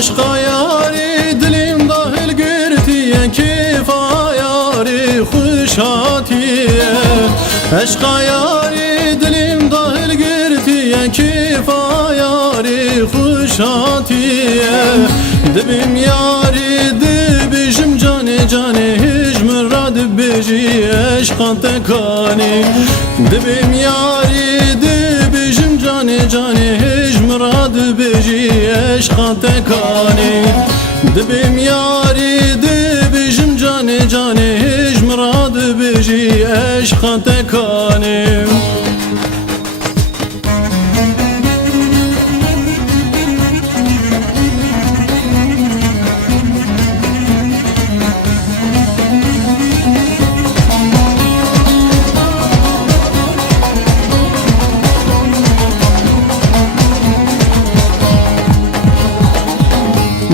عشقا یاری دلیم داخل گرتیه کیفا یاری خوش هاتیه عشقا یاری دلیم داخل گرتیه کیفا یاری خوش هاتیه دبیم یاری دبیجم جانی جانی هیچ مراد بیجی عشقا تکانی دبیم یاری دبیجم جانی جانی هیچ مراد بیجی عشقا تکانی دبیم یاری دبیجم جانی جانی هیچ مراد بیجی عشقا تکانی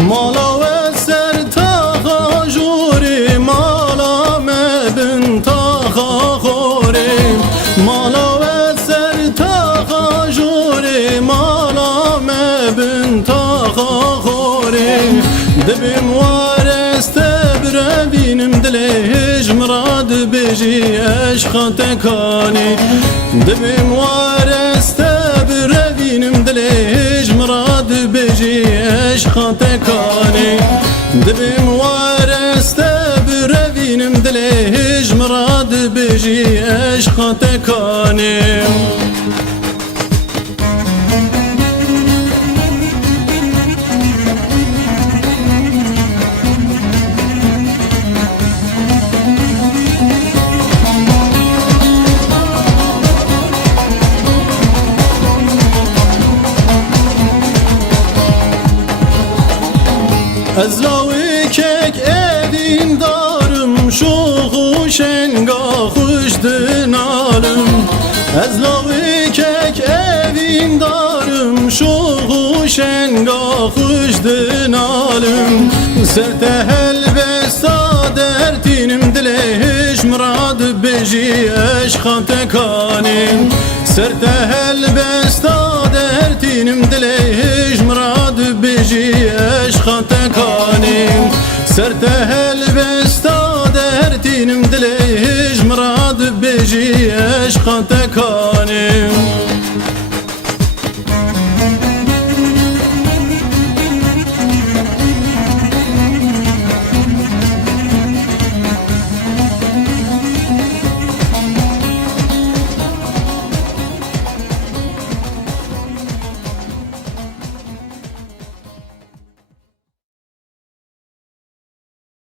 مالا و سر تاخا جوری مالا مبن تاخا خوری مالا و سر تاخا جوری مالا مبن تاخا خوری دبیم وارست بروینم دلی هیچ مراد بیجی عشقا تکانی دبیم وارست بروینم دلی هیچ مراد بیجی عشقا تکانی دبیم وارست بروینم دلی هیچ مراد بیجی عشقا تکانی از لاوی کک evin darım şoğu şenga خوش دنالم از لاوی کک evin darım şoğu şenga خوش دنالم serte helbesta dertinim dile hiç murad beji eşkan tekanim serte helbesta dertinim dile hiç murad beji eşkan tekanim serte helbesta dertinim dile hiç murad beji eşkan tekanim